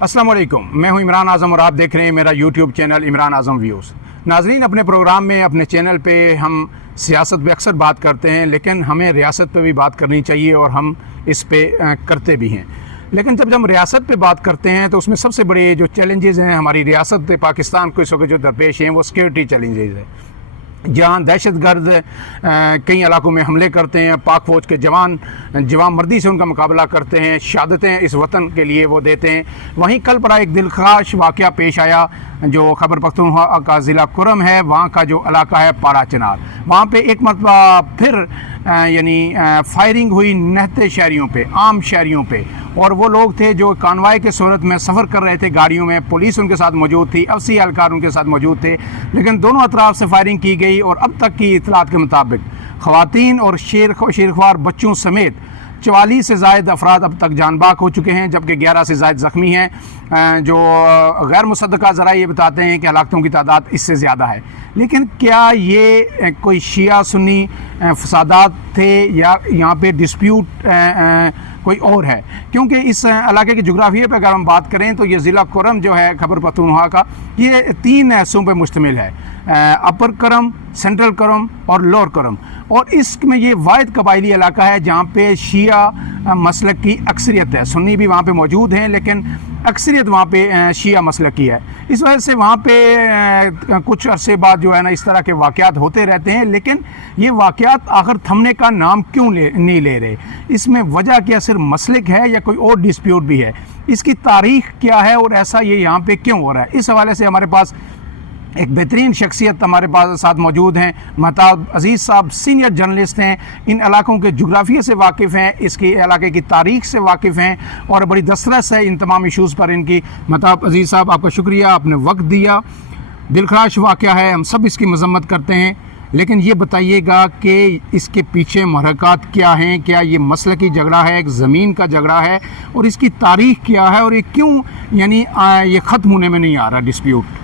السلام علیکم، میں ہوں عمران اعظم اور آپ دیکھ رہے ہیں میرا یوٹیوب چینل عمران اعظم ویوز۔ ناظرین، اپنے پروگرام میں اپنے چینل پہ ہم سیاست پہ اکثر بات کرتے ہیں، لیکن ہمیں ریاست پہ بھی بات کرنی چاہیے اور ہم اس پہ کرتے بھی ہیں۔ لیکن جب ہم ریاست پہ بات کرتے ہیں تو اس میں سب سے بڑے جو چیلنجز ہیں ہماری ریاست پاکستان کو اس وقت جو درپیش ہیں وہ سیکورٹی چیلنجز ہیں، جہاں دہشت گرد کئی علاقوں میں حملے کرتے ہیں، پاک فوج کے جوان مردی سے ان کا مقابلہ کرتے ہیں، شہادتیں اس وطن کے لیے وہ دیتے ہیں۔ وہیں کل پڑا ایک دلخراش واقعہ پیش آیا جو خیبر پختونخوا کا ضلع کرم ہے، وہاں کا جو علاقہ ہے پارا چنار، وہاں پہ ایک مرتبہ پھر فائرنگ ہوئی نہتے شہریوں پہ، عام شہریوں پہ، اور وہ لوگ تھے جو کانوائے کے صورت میں سفر کر رہے تھے گاڑیوں میں، پولیس ان کے ساتھ موجود تھی، افسری اہلکار ان کے ساتھ موجود تھے، لیکن دونوں اطراف سے فائرنگ کی گئی اور اب تک کی اطلاعات کے مطابق خواتین اور شیرخوار بچوں سمیت 44 سے زائد افراد اب تک جان باک ہو چکے ہیں، جبکہ 11 سے زائد زخمی ہیں۔ جو غیر مصدقہ ذرائع یہ بتاتے ہیں کہ ہلاکتوں کی تعداد اس سے زیادہ ہے۔ لیکن کیا یہ کوئی شیعہ سنی فسادات تھے یا یہاں پہ ڈسپیوٹ کوئی اور ہے؟ کیونکہ اس علاقے کے جغرافیے پہ اگر ہم بات کریں تو یہ ضلع کرم جو ہے خیبر پختونخوا کا، یہ 3 حصوں پہ مشتمل ہے، اپر کرم، سینٹرل کرم اور لوور کرم، اور اس میں یہ واحد قبائلی علاقہ ہے جہاں پہ شیعہ مسلک کی اکثریت ہے۔ سنی بھی وہاں پہ موجود ہیں لیکن اکثریت وہاں پہ شیعہ مسلک کی ہے۔ اس وجہ سے وہاں پہ کچھ عرصے بعد جو ہے نا اس طرح کے واقعات ہوتے رہتے ہیں، لیکن یہ واقعات آخر تھمنے کا نام کیوں نہیں لے رہے؟ اس میں وجہ کیا صرف مسلک ہے یا کوئی اور ڈسپیوٹ بھی ہے؟ اس کی تاریخ کیا ہے اور ایسا یہ یہاں پہ کیوں ہو رہا ہے؟ اس حوالے سے ہمارے پاس ایک بہترین شخصیت ہمارے پاس ساتھ موجود ہیں۔ مہتاب عزیز صاحب سینئر جرنلسٹ ہیں، ان علاقوں کے جغرافیے سے واقف ہیں، اس کی علاقے کی تاریخ سے واقف ہیں اور بڑی دسترس ہے ان تمام ایشوز پر ان کی۔ مہتاب عزیز صاحب، آپ کا شکریہ، آپ نے وقت دیا۔ دلخراش واقعہ ہے، ہم سب اس کی مذمت کرتے ہیں، لیکن یہ بتائیے گا کہ اس کے پیچھے محرکات کیا ہیں؟ کیا یہ مسلکی جھگڑا ہے، ایک زمین کا جھگڑا ہے، اور اس کی تاریخ کیا ہے اور یہ کیوں یہ ختم ہونے میں نہیں آ رہا ڈسپیوٹ؟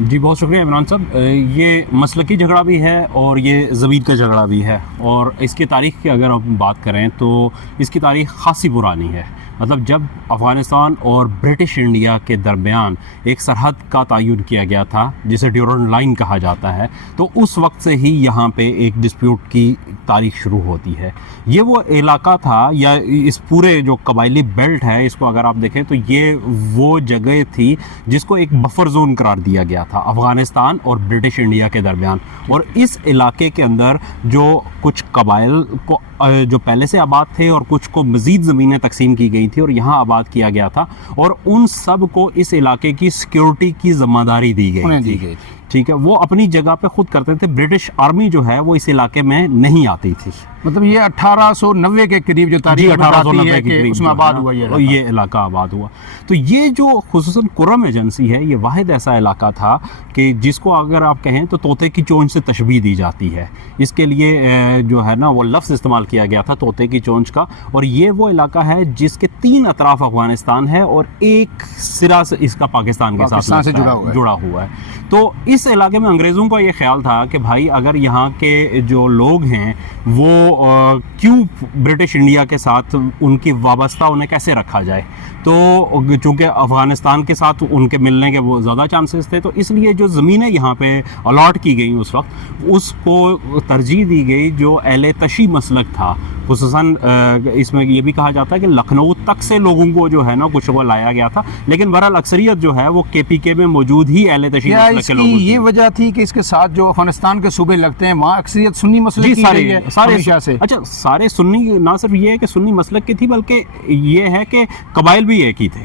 جی بہت شکریہ عمران صاحب۔ یہ مسلکی جھگڑا بھی ہے اور یہ زمین کا جھگڑا بھی ہے، اور اس کی تاریخ کی اگر ہم بات کریں تو اس کی تاریخ خاصی پرانی ہے۔ مطلب جب افغانستان اور برٹش انڈیا کے درمیان ایک سرحد کا تعین کیا گیا تھا جسے ڈیورنڈ لائن کہا جاتا ہے، تو اس وقت سے ہی یہاں پہ ایک ڈسپیوٹ کی تاریخ شروع ہوتی ہے۔ یہ وہ علاقہ تھا، یا اس پورے جو قبائلی بیلٹ ہے اس کو اگر آپ دیکھیں تو یہ وہ جگہ تھی جس کو ایک بفر زون قرار دیا گیا تھا افغانستان اور برٹش انڈیا کے درمیان، اور اس علاقے کے اندر جو کچھ قبائل کو جو پہلے سے آباد تھے اور کچھ کو مزید زمینیں تقسیم کی گئی تھی اور یہاں آباد کیا گیا تھا، اور ان سب کو اس علاقے کی سیکیورٹی کی ذمہ داری دی گئی تھی۔ ٹھیک ہے، وہ اپنی جگہ پہ خود کرتے تھے، برٹش آرمی جو ہے وہ اس علاقے میں نہیں آتی تھی۔ مطلب یہ 1890 کے قریب جو تاریخ بتاتی ہے کہ اس میں آباد ہوا یہ علاقہ آباد ہوا۔ تو یہ جو خصوصاً کرم ایجنسی ہے، یہ واحد ایسا علاقہ تھا کہ جس کو اگر آپ کہیں تو طوطے کی چونچ سے تشبیہ دی جاتی ہے۔ اس کے لیے جو ہے نا وہ لفظ استعمال کیا گیا تھا طوطے کی چونچ کا، اور یہ وہ علاقہ ہے جس کے 3 اطراف افغانستان ہے اور ایک سرا سے اس کا پاکستان کے ساتھ جڑا ہوا ہے۔ تو اس علاقے میں انگریزوں کا یہ خیال تھا کہ بھائی اگر یہاں کے جو لوگ ہیں وہ کیوں برٹش انڈیا کے ساتھ ان کی وابستہ انہیں کیسے رکھا جائے، تو چونکہ افغانستان کے ساتھ ان کے ملنے کے وہ زیادہ چانسز تھے، تو اس لیے جو زمینیں یہاں پہ الاٹ کی گئیں اس وقت اس کو ترجیح دی گئی جو اہل تشیع مسلک تھا۔ خصوصاً اس میں یہ بھی کہا جاتا ہے کہ لکھنؤ تک سے لوگوں کو جو ہے نا کچھ وہ لایا گیا تھا، لیکن بہرحال اکثریت جو ہے وہ KPK میں موجود ہی اہل تشیع مسلک کے لوگوں یہ وجہ تھی کہ اس کے ساتھ جو افغانستان کے صوبے لگتے ہیں وہاں اکثریت سنی مسلک کی گئی ہے ہمیشہ سے۔ اچھا، سارے سنی، نہ صرف یہ ہے کہ سنی مسلک کی تھی بلکہ یہ ہے کہ قبائل بھی ایک ہی تھے،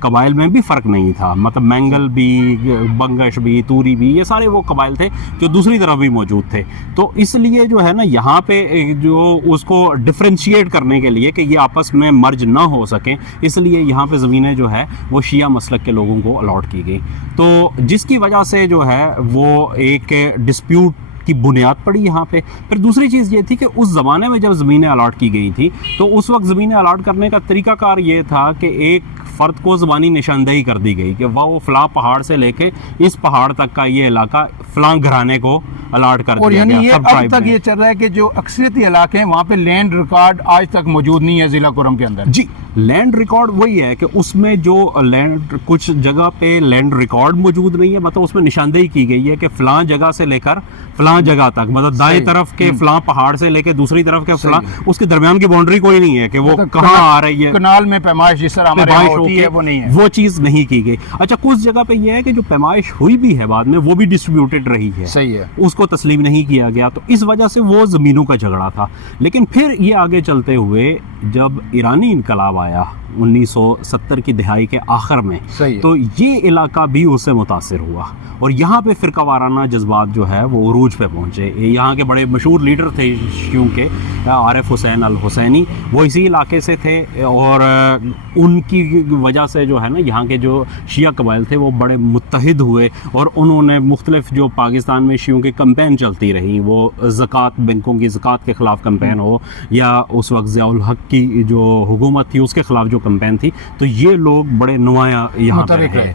قبائل میں بھی فرق نہیں تھا۔ مطلب مینگل بھی، بنگش بھی، توری بھی، یہ سارے وہ قبائل تھے جو دوسری طرف بھی موجود تھے۔ تو اس لیے جو ہے نا یہاں پہ جو اس کو ڈفرینشیٹ کرنے کے لیے کہ یہ آپس میں مرج نہ ہو سکیں، اس لیے یہاں پہ زمینیں جو ہے وہ شیعہ مسلک کے لوگوں کو الاٹ کی گئی، تو جس کی وجہ سے جو ہے وہ ایک ڈسپیوٹ کی بنیاد پڑی یہاں پہ۔ پھر دوسری چیز یہ تھی کہ اس زمانے میں جب زمینیں الاٹ کی گئی تھی تو اس وقت زمینیں الاٹ کرنے کا طریقہ کار یہ تھا کہ ایک فرد کو زبانی نشاندہی کر دی گئی کہ وہ فلاں پہاڑ سے لے کے اس پہاڑ تک کا یہ علاقہ فلاں گھرانے کو الاٹ کر اور دیا یعنی گیا، یہ سب اب ٹرائب تک میں۔ یہ چل رہا ہے کہ جو اکثریتی علاقے ہیں وہاں پہ لینڈ ریکارڈ آج تک موجود نہیں ہے ضلع کرم کے اندر. جی لینڈ ریکارڈ وہی ہے کہ اس میں جو لینڈ کچھ جگہ پہ لینڈ ریکارڈ موجود نہیں ہے، مطلب اس میں نشاندہی کی گئی ہے کہ فلاں جگہ سے لے کر فلاں جگہ تک، مطلب دائیں طرف کے فلاں پہاڑ سے لے کے دوسری طرف کے فلاں، اس کے درمیان کی باؤنڈری کوئی نہیں ہے کہ وہ کہاں آ رہی ہے، کنال میں پیمائش جس طرح ہمارے یہاں پیمائش ہوتی ہے وہ نہیں ہے. وہ چیز نہیں کی گئی. اچھا کچھ جگہ پہ یہ ہے کہ جو پیمائش ہوئی بھی ہے بعد میں وہ بھی ڈسٹریبیوٹیڈ رہی ہے، صحیح ہے. اس کو تسلیم نہیں کیا گیا، تو اس وجہ سے وہ زمینوں کا جھگڑا تھا. لیکن پھر یہ آگے چلتے ہوئے جب ایرانی انقلاب آیا 1970 کی دہائی کے آخر میں، صحیح. تو یہ علاقہ بھی اس سے متاثر ہوا اور یہاں پہ فرقہ وارانہ جذبات جو ہے وہ عروج پہ پہنچے. یہاں کے بڑے مشہور لیڈر تھے شیعوں کے، عارف حسین الحسینی، وہ اسی علاقے سے تھے اور ان کی وجہ سے جو ہے نا یہاں کے جو شیعہ قبائل تھے وہ بڑے متحد ہوئے اور انہوں نے مختلف جو پاکستان میں شیعوں کی کمپین چلتی رہی، وہ زکوٰۃ، بینکوں کی زکوٰۃ کے خلاف کمپین ہو یا اس وقت ضیاء الحق کی جو حکومت تھی اس کے خلاف جو کمپین تھی، تو یہ لوگ بڑے نمایاں یہاں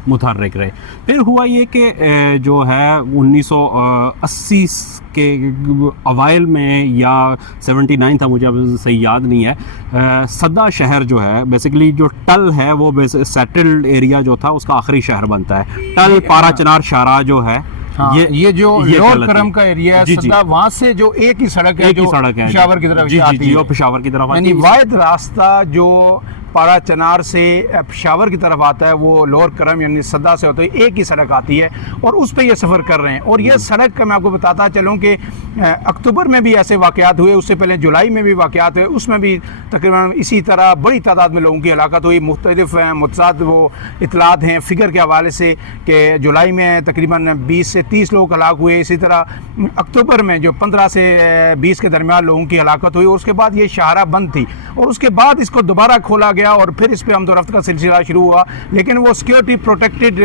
متحرک رہے. پھر ہوا یہ کہ جو ہے 1980 کے اوائل میں یا 79 تھا، مجھے اب صحیح یاد نہیں ہے، صدا شہر جو ہے بیسیکلی جو ٹل ہے وہ سیٹلڈ ایریا جو تھا اس کا آخری شہر بنتا ہے. ٹل، پارا چنار، شارا جو ہے یہ جو لوور کرم کا ایریا ہے صدا، وہاں سے جو ایک ہی سڑک ہے جو پشاور کی طرف آتی ہے، پشاور کی طرف یعنی واحد راستہ جو پارا چنار سے پشاور کی طرف آتا ہے وہ لوور کرم یعنی صدا سے ہوتا ہے، ایک ہی سڑک آتی ہے اور اس پہ یہ سفر کر رہے ہیں. اور یہ سڑک کا میں آپ کو بتاتا چلوں کہ اکتوبر میں بھی ایسے واقعات ہوئے، اس سے پہلے جولائی میں بھی واقعات ہوئے، اس میں بھی تقریباً اسی طرح بڑی تعداد میں لوگوں کی ہلاکت ہوئی. مختلف متضاد وہ اطلاعات ہیں فگر کے حوالے سے کہ جولائی میں تقریباً 20 سے 30 لوگ ہلاک ہوئے، اسی طرح اکتوبر میں جو 15 سے 20 کے درمیان لوگوں کی ہلاکت ہوئی. اور اس کے بعد یہ شاہراہ بند تھی اور اس کے بعد اس کو دوبارہ کھولا گیا اور پھر اس پہ آمد و رفت کا سلسلہ شروع ہوا. لیکن وہ سیکیورٹی پروٹیکٹڈ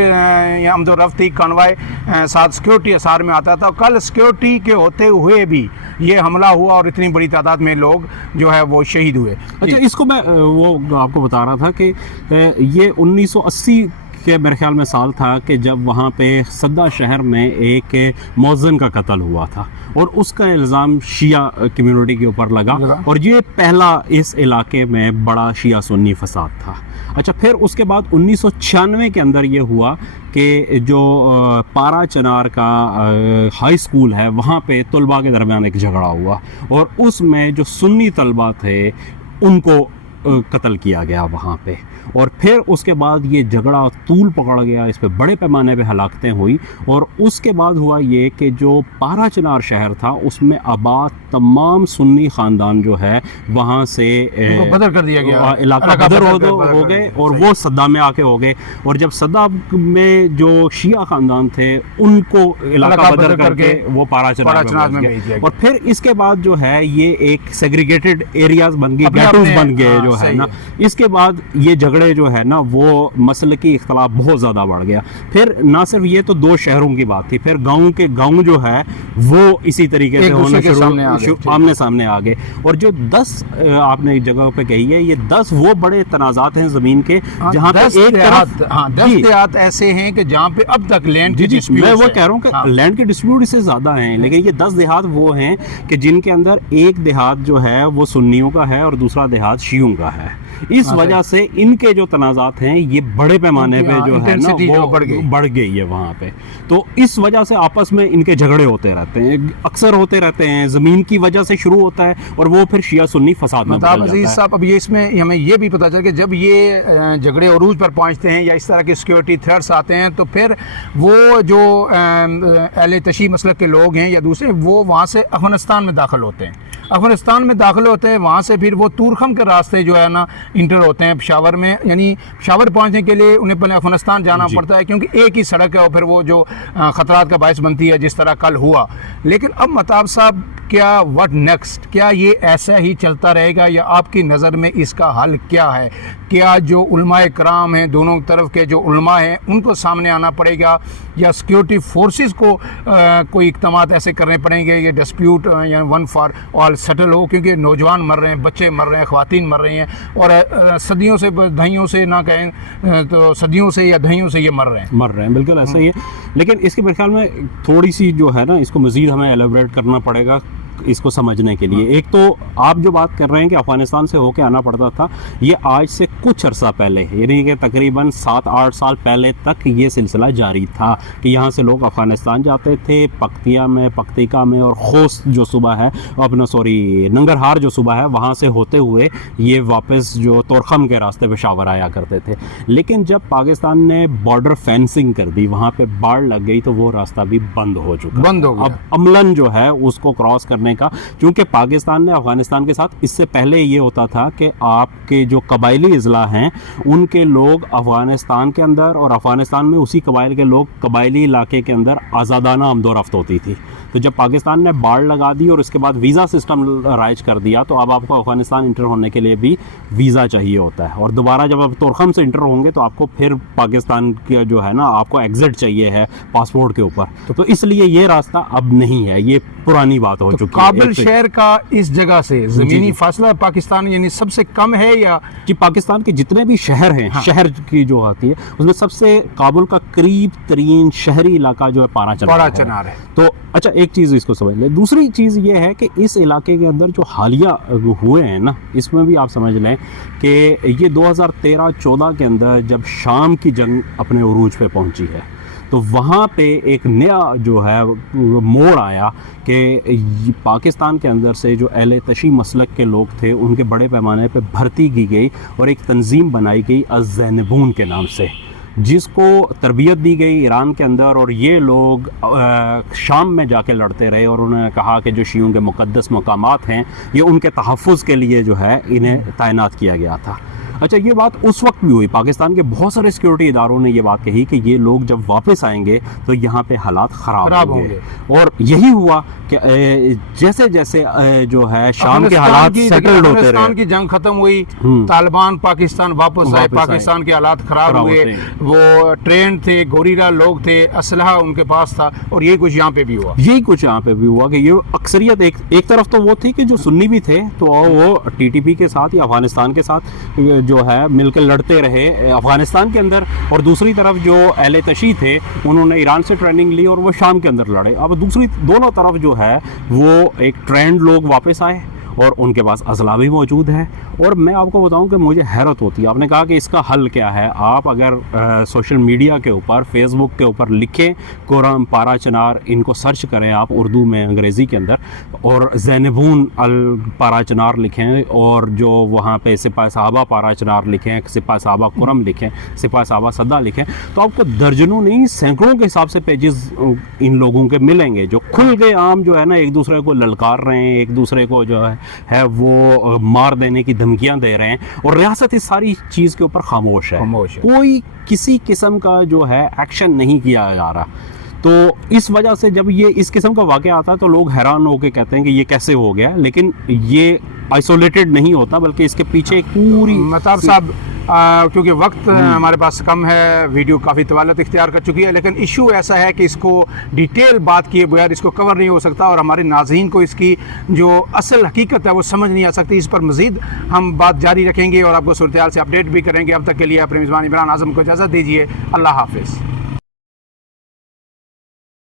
آمد و رفت تھی، کانوائے ساتھ سیکیورٹی اثار میں آتا تھا. کل سیکیورٹی کے ہوتے ہوئے بھی یہ حملہ ہوا اور اتنی بڑی تعداد میں لوگ جو ہے وہ شہید ہوئے. اچھا اس کو میں وہ آپ کو بتا رہا تھا کہ یہ 1980 کے میرے خیال میں سال تھا کہ جب وہاں پہ صدا شہر میں ایک مؤذن کا قتل ہوا تھا اور اس کا الزام شیعہ کمیونٹی کے اوپر لگا اور یہ پہلا اس علاقے میں بڑا شیعہ سنی فساد تھا. اچھا پھر اس کے بعد 1996 کے اندر یہ ہوا کہ جو پارا چنار کا ہائی اسکول ہے وہاں پہ طلباء کے درمیان ایک جھگڑا ہوا اور اس میں جو سنی طلباء تھے ان کو قتل کیا گیا وہاں پہ. اور پھر اس کے بعد یہ جھگڑا طول پکڑ گیا، اس پہ بڑے پیمانے پہ ہلاکتیں ہوئی اور اس کے بعد ہوا یہ کہ جو پارا چنار شہر تھا اس میں آباد تمام سنی خاندان جو ہے وہاں سے بدر کر دیا گیا، علاقہ بدر ہو گئے اور وہ صدا میں آ کے ہو گئے. اور جب صدا میں جو شیعہ خاندان تھے ان کو علاقہ بدر کر کے وہ پارا چنار میں گئے. اور پھر اس کے بعد جو ہے یہ ایک سیگریگیٹڈ ایریاز بن گئے، گیٹوز بن گئے جو ہے نا. اس کے بعد یہ جھگڑے جو ہے نا وہ مسلکی اختلاف بہت زیادہ بڑھ گیا. پھر نہ صرف یہ تو دو شہروں کی بات تھی، پھر گاؤں کے گاؤں جو ہے وہ اسی طریقے سے ہونا آمنے سامنے آ گئے. اور جو 10 آپ نے جگہوں پہ کہی ہے، یہ 10 وہ بڑے تنازعات ہیں زمین کے جہاں پہ ایک طرف 10 دیہات ایسے ہیں کہ جہاں پہ اب تک لینڈ کی ڈسپیوٹ، میں وہ کہہ رہا ہوں کہ لینڈ کے ڈسپیوٹ اس سے زیادہ ہیں، لیکن یہ 10 دیہات وہ ہیں کہ جن کے اندر ایک دیہات جو ہے وہ سنیوں کا ہے اور دوسرا دیہات شیعوں کا ہے. اس وجہ سے ان کے جو تنازعات ہیں یہ بڑے پیمانے پہ جو ہے نا وہ بڑھ گئی ہے وہاں پہ. تو اس وجہ سے آپس میں ان کے جھگڑے ہوتے رہتے ہیں، اکثر ہوتے رہتے ہیں، زمین کی وجہ سے شروع ہوتا ہے اور وہ پھر شیعہ سنی فساد میں بدل جاتا ہے. عزیز صاحب اب یہ اس میں ہمیں یہ بھی پتہ چل کہ جب یہ جھگڑے عروج پر پہنچتے ہیں یا اس طرح کے سیکیورٹی تھریٹس آتے ہیں تو پھر وہ جو اہل تشیع مسلک کے لوگ ہیں یا دوسرے وہ وہاں سے افغانستان میں داخل ہوتے ہیں. افغانستان میں داخل ہوتے ہیں، وہاں سے پھر وہ تورخم کے راستے جو ہے نا انٹر ہوتے ہیں پشاور میں. یعنی پشاور پہنچنے کے لیے انہیں پہلے افغانستان جانا پڑتا ہے کیونکہ ایک ہی سڑک ہے اور پھر وہ جو خطرات کا باعث بنتی ہے جس طرح کل ہوا. لیکن اب مہتاب صاحب کیا وٹ نیکسٹ؟ کیا یہ ایسا ہی چلتا رہے گا یا آپ کی نظر میں اس کا حل کیا ہے؟ کیا جو علماء کرام ہیں دونوں طرف کے جو علماء ہیں ان کو سامنے آنا پڑے گا یا سیکیورٹی فورسز کو کوئی اقدامات ایسے کرنے پڑیں گے یہ ڈسپیوٹ یا ون فار آل سیٹل ہو، کیونکہ نوجوان مر رہے ہیں، بچے مر رہے ہیں، خواتین مر رہی ہیں، اور صدیوں سے دہائیوں سے نہ کہیں تو صدیوں سے یا دہائیوں سے یہ مر رہے ہیں. بالکل ایسا ہی ہے. لیکن اس کے میرے خیال میں تھوڑی سی جو ہے نا اس کو مزید ہمیں ایلیبریٹ کرنا پڑے گا اس کو سمجھنے کے لیے. ایک تو آپ جو بات کر رہے ہیں کہ افغانستان سے ہو کے آنا پڑتا تھا، یہ آج سے کچھ عرصہ پہلے یعنی کہ تقریباً 7-8 سال پہلے تک یہ سلسلہ جاری تھا کہ یہاں سے لوگ افغانستان جاتے تھے، پکتیکا میں اور خوست جو صوبہ ہے ننگرہار جو صوبہ ہے وہاں سے ہوتے ہوئے یہ واپس جو تورخم کے راستے پشاور آیا کرتے تھے. لیکن جب پاکستان نے بارڈر فینسنگ کر دی، وہاں پہ باڑ لگ گئی تو وہ راستہ بھی بند ہو چکا. اب عملاً جو ہے اس کو کراس کرنے کا، کیونکہ پاکستان نے افغانستان کے ساتھ اس سے پہلے یہ ہوتا تھا کہ آپ کے جو قبائلی اضلاع ہیں ان کے لوگ افغانستان کے اندر اور افغانستان میں اسی قبائل کے لوگ قبائلی علاقے کے اندر آزادانہ آمد و رفت ہوتی تھی. تو جب پاکستان نے باڑ لگا دی اور اس کے بعد ویزا سسٹم رائج کر دیا تو اب آپ کو افغانستان انٹر ہونے کے لیے بھی ویزا چاہیے ہوتا ہے، اور دوبارہ جب آپ تورخم سے انٹر ہوں گے تو آپ کو پھر پاکستان کا جو ہے نا آپ کو ایگزٹ چاہیے ہے پاسپورٹ کے اوپر. تو اس لیے یہ راستہ اب نہیں ہے، یہ پرانی بات ہو چکی ہے. کابل شہر کا اس جگہ سے زمینی فاصلہ پاکستان یعنی سب سے کم ہے یا کہ پاکستان کے جتنے بھی شہر ہیں، شہر کی جو آتی ہے اس میں سب سے کابل کا قریب ترین شہری علاقہ جو ہے پارا چنار ہے. تو اچھا ایک چیز اس کو سمجھ لیں. دوسری چیز یہ ہے کہ اس علاقے کے اندر جو حالیہ ہوئے ہیں نا اس میں بھی آپ سمجھ لیں کہ یہ 2013-14 کے اندر جب شام کی جنگ اپنے عروج پہ پہنچی ہے تو وہاں پہ ایک نیا جو ہے موڑ آیا کہ پاکستان کے اندر سے جو اہل تشیع مسلک کے لوگ تھے ان کے بڑے پیمانے پہ بھرتی کی گئی اور ایک تنظیم بنائی گئی الزینبون کے نام سے، جس کو تربیت دی گئی ایران کے اندر، اور یہ لوگ شام میں جا کے لڑتے رہے اور انہوں نے کہا کہ جو شیعوں کے مقدس مقامات ہیں یہ ان کے تحفظ کے لیے جو ہے انہیں تعینات کیا گیا تھا. اچھا یہ بات اس وقت بھی ہوئی، پاکستان کے بہت سارے سیکورٹی اداروں نے یہ بات کہی کہ یہ لوگ جب واپس آئیں گے تو یہاں پہ حالات خراب ہوں گے، اور یہی ہوا کہ جیسے جیسے جو ہے شام کے حالات سیٹلڈ ہوتے رہے، افغانستان کی جنگ ختم ہوئی، طالبان پاکستان واپس آئے، پاکستان کے حالات خراب ہوئے، وہ ٹرینڈ تھے، گوریلا لوگ تھے، اسلحہ ان کے پاس تھا، اور یہی کچھ یہاں پہ بھی ہوا کہ یہ اکثریت ایک طرف تو وہ تھی کہ جو سنی بھی تھے تو وہ ٹی ٹی پی کے ساتھ یا افغانستان کے ساتھ جو ہے مل کے لڑتے رہے افغانستان کے اندر، اور دوسری طرف جو اہل تشیع تھے انہوں نے ایران سے ٹریننگ لی اور وہ شام کے اندر لڑے. اب دونوں طرف جو ہے وہ ایک ٹرینڈ لوگ واپس آئے اور ان کے پاس اسلحہ بھی موجود ہے. اور میں آپ کو بتاؤں کہ مجھے حیرت ہوتی ہے، آپ نے کہا کہ اس کا حل کیا ہے. آپ اگر سوشل میڈیا کے اوپر فیس بک کے اوپر لکھیں قرآن پارا چنار، ان کو سرچ کریں آپ اردو میں انگریزی کے اندر، اور زینبون الپارا چنار لکھیں، اور جو وہاں پہ سپاہ صحابہ پارا چنار لکھیں، سپاہ صحابہ کرم لکھیں، سپاہ صحابہ صدا لکھیں، تو آپ کو درجنوں نہیں سینکڑوں کے حساب سے پیجز ان لوگوں کے ملیں گے جو کھل کے عام جو ہے نا ایک دوسرے کو للکار رہے ہیں، ایک دوسرے کو جو ہے وہ مار دینے کی دھمکیاں دے رہے ہیں، اور ریاست اس ساری چیز کے اوپر خاموش ہے. کوئی کسی قسم کا جو ہے ایکشن نہیں کیا جا رہا. تو اس وجہ سے جب یہ اس قسم کا واقعہ آتا ہے تو لوگ حیران ہو کے کہتے ہیں کہ یہ کیسے ہو گیا. لیکن یہ آئسولیٹڈ نہیں ہوتا بلکہ اس کے پیچھے ایک پوری مطار صاحب کیونکہ وقت ہمارے پاس کم ہے، ویڈیو کافی طوالت اختیار کر چکی ہے، لیکن ایشو ایسا ہے کہ اس کو ڈیٹیل بات کیے بغیر اس کو کور نہیں ہو سکتا، اور ہمارے ناظرین کو اس کی جو اصل حقیقت ہے وہ سمجھ نہیں آ سکتی. اس پر مزید ہم بات جاری رکھیں گے اور آپ کو صورتحال سے اپڈیٹ بھی کریں گے. اب تک کے لیے اپنے میزبان عمران اعظم کو اجازت دیجیے. اللہ حافظ.